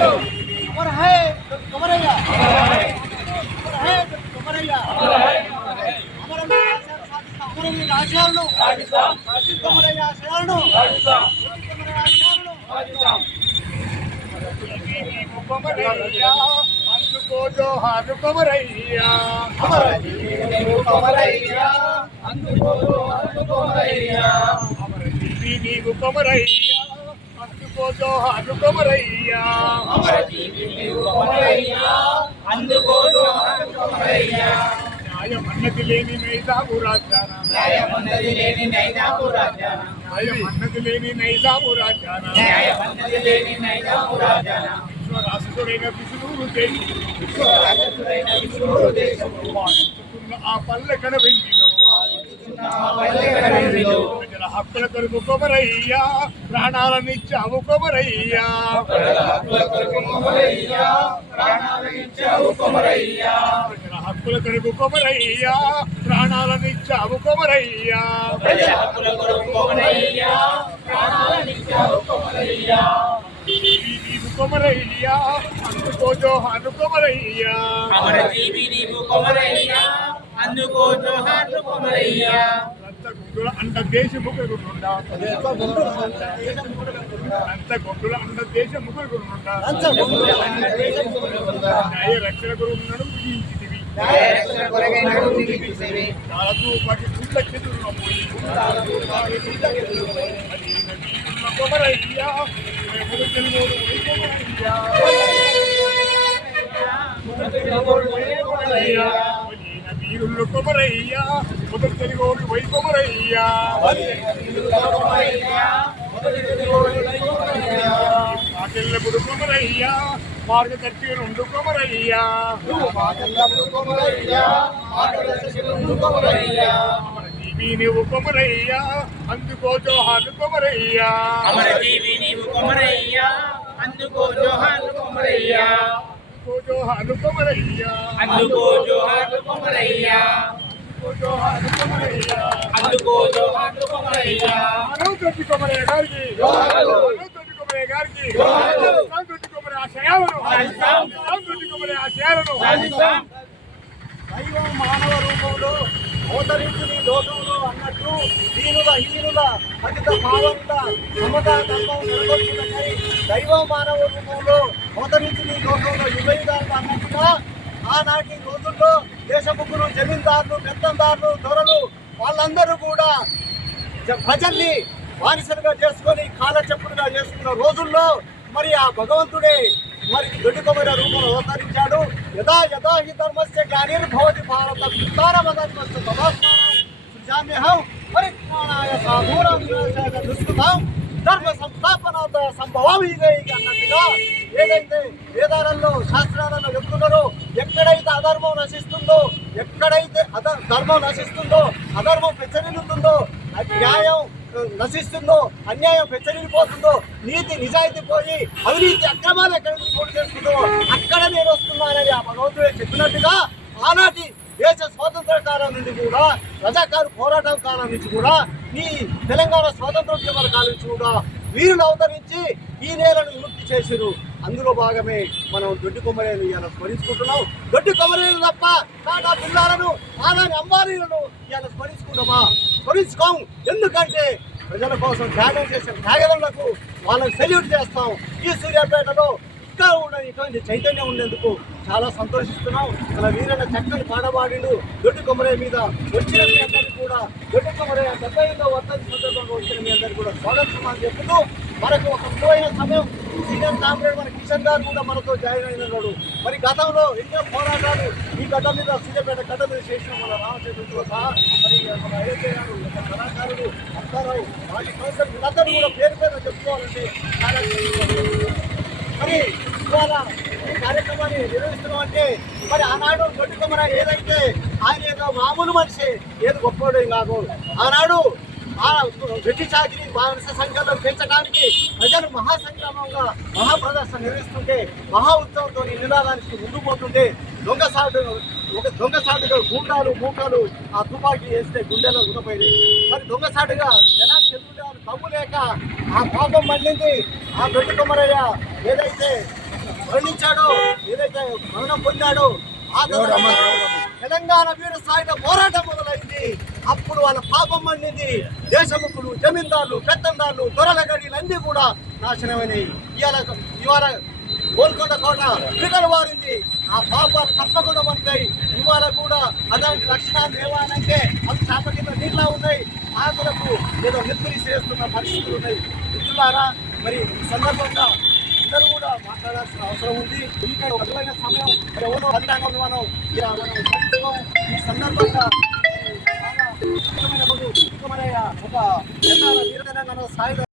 अमर है कुमरैया, अमर है कुमरैया, అమరవీరుల ఆశయాలను కుమరయ్య ఆశయాలను అందుకో జోహారు కుమరయ్య, అందుకో జోహారు కుమరయ్య, అమరజీవి నీవు కుమరయ్య, అందుకో జోహారు కుమరయ్య, అమరజీవి నీవు కుమరయ్య, అందుకో జోహారు కుమరయ్య. న్యాయమన్నది లేని నైజాము రాజ్యాన, న్యాయమన్నది లేని నైజాము రాజ్యాన, న్యాయమన్నది లేని నైజాము రాజ్యాన, న్యాయమన్నది లేని నైజాము రాజ్యాన, విశ్వరాసుడైన విష్ణువు దేశము పాలించుతున్న ఆ పల్లెకన వెండిలో ప్రజల హక్కుల కొరకు కుమరయ్య, ప్రాణాలనిచ్చావు కుమరయ్య, ప్రజల హక్కుల కొరకు కుమరయ్య, ప్రాణాలనిచ్చావు కుమరయ్య, నీవు కుమరయ్య, అందుకో జోహారు కుమరయ్య, అమరజీవి నీవు కుమరయ్య, అందుకో జోహారు కుమరయ్య. లంచగొండుల అండ దేశముగురుండా, లంచగొండుల అండ దేశముగురుండా, న్యాయ రక్షణ గురువులను ముగించితివి, చాలదు పది గుండెకెదురున పోయి కుమరయ్య, ఎప్పుడు తెలుగోడు కుమరయ్య, వీరులు కుమరయ్య, మొదటి తెలుగోడు వై కుమరయ్య, మాటెల్లప్పుడు కుమరయ్య, మార్గదర్శి రెండు కుమరయ్య, అమరజీవి నీవు కుమరయ్య, అందుకో జోహారు కుమరయ్య, అమరజీవి నీవు కుమరయ్య, అందుకో జోహారు కుమరయ్య, జోహారు కుమరయ్య, అందుకో జోహారు కుమరయ్య, అందుకో జోహారు కుమరయ్య. దొడ్డి కుమరయ్య గారికి, దొడ్డి కుమరయ్య గారికి, దొడ్డి కుమరయ్య ఆశయాలను, దొడ్డి కుమరయ్య ఆశయాలను దైవ మానవ రూపంలో అవతరించుని లోకంలో అన్నట్టు దీనుల హీనుల అతిత భావంగా సమతా ధర్మం నెలకొల్పునని దైవ మానవ రూపంలో అవతరించుని లోకంలో యుగయుగాలు అన్నట్టుగా ఆనాటి రోజుల్లో దేశముగ్గురు జమీందారులు పెత్తందారులు దొరలు వాళ్ళందరూ కూడా ప్రజల్ని బానిసలుగా చేసుకొని కాలచెప్పుడుగా చేసుకున్న రోజుల్లో మరి ఆ భగవంతుడే మరి దొడ్డి కుమర రూపంలో అవతరించాడు. యథా యథా హి ధర్మస్య గ్లానిర్భవతి భారత విస్తారమధర్మస్య తదాత్మానం సృజామ్యహం పరిత్రాణాయ సాధూనాం వినాశాయ దుష్కృతాం ధర్మ సంస్థాపనార్థ సంభవామి అన్నట్టుగా ఏదైతే వేదాలలో శాస్త్రాలలో చెప్తున్నారో ఎక్కడైతే అధర్మం నశిస్తుందో, ఎక్కడైతే ధర్మం నశిస్తుందో, అధర్మం పెచ్చరిల్లుతుందో, న్యాయం నశిస్తుందో, అన్యాయం పెచ్చరిల్లిపోతుందో, నీతి నిజాయితీ పోయి అవినీతి అక్రమాలు ఎక్కడ చోటు చేసుకుందో అక్కడ నేను వస్తున్నానని ఆ భగవంతుడే చెప్పినట్టుగా ఆనాటి దేశ స్వాతంత్ర కాలం నుండి కూడా, రజాకారు పోరాటం కాలం నుంచి కూడా, ఈ తెలంగాణ స్వాతంత్రోద్యమాల కాలం నుంచి కూడా వీరులు అవతరించి ఈ నేలను విముక్తి చేసిరు. అందులో భాగమే మనం దొడ్డి కొమరేలు ఇవాళ స్మరించుకుంటున్నాం. దొడ్డి కొమరేలు తప్ప టాటా పిల్లలను, ఆదాని అంబానీలను ఇవాళ స్మరించుకుంటామా? స్మరించుకోం. ఎందుకంటే ప్రజల కోసం త్యాగం చేసిన త్యాగలకు వాళ్ళకి సెల్యూట్ చేస్తాం. ఈ సూర్యాపేటలో ఇంకా ఉన్న ఇటువంటి చైతన్యం ఉండేందుకు చాలా సంతోషిస్తున్నాం. మన వీరన్న చక్కని పాడబాడిండు. దొడ్డి కొమరయ్య మీద వచ్చిన మీ అందరికీ కూడా, దొడ్డి కొమరయ్య 75వ వర్ధంతి సందర్భంగా వచ్చిన మీ అందరికీ కూడా స్వాగతం చెప్తూ మనకు ఒక విలువైన సమయం సీనియర్ కామ్రేడ్ మన కిషన్ గారు కూడా మనతో జాయిన్ అయినాడు. మరి గతంలో ఎన్నో పోరాటాలు ఈ గడ్డ మీద సూర్యాపేట గడ్డ మీద చేసిన మన రామచంద్రుడితో సహా మరి మన అయోధ్య గారు, కళాకారులు, అప్పారావు, మాజీ కౌన్సిలర్ వీళ్ళందరూ కూడా పేరు పేరు చెప్పుకోవాలంటే చాలా మరి ఇవాళ ఈ కార్యక్రమాన్ని నిర్వహిస్తున్నాం అంటే మరి ఆనాడు దొడ్డి కొమర ఏదైతే ఆయన ఏదో మామూలు మనిషి, ఏదో గొప్పవాడు కాదు. ఆనాడు ఆ వెట్టి చాకిరి బానిస సంఖ్యలో పెంచడానికి ప్రజలు మహాసంగ్రామంగా మహాప్రదర్శన నిర్వహిస్తుంటే, మహా ఉత్సవంతో నినాదానికి ముందుకు పోతుంటే దొంగసాటుగా గూండాలు మూకలు ఆ తుపాకీ వేస్తే గుండెలో గుణపోయింది. మరి దొంగసాటుగా జనానికి ఎదురు తమ్ము లేక ఆ కోపం మండింది. ఆ దొడ్డి కొమరయ్య ఏదైతే మరణించాడో, ఏదైతే మరణం పొందాడో ఆ తర్వాత తెలంగాణ వీర స్థాయిలో పోరాటం మొదలైంది. అప్పుడు వాళ్ళ పాపం పండింది. దేశముఖులు, జమీందారులు, పెత్తందారులు, దొరల గడిలు అన్నీ కూడా నాశనమైనవి. ఇవాళ గోల్కొండ కోట పీకలు వారింది. ఆ పాపాలు తప్పకుండా పడతాయి. ఇవాళ కూడా అలాంటి లక్షణాలు లేవాలంటే అవి చేప కింద నీళ్ళ ఉన్నాయి. ఆకులకు ఏదో నెత్తురి చేస్తున్న పరిస్థితులు ఉన్నాయి. మిత్రులారా, మరి ఈ సందర్భంగా అందరూ కూడా మాట్లాడాల్సిన అవసరం ఉంది. ఇంకా ఒక విలువైన సమయం ఎవరో అధికారంలో మనం ఈ సందర్భంగా చాలా ముఖ్యమైన ఒక తెలంగాణ స్థాయిలో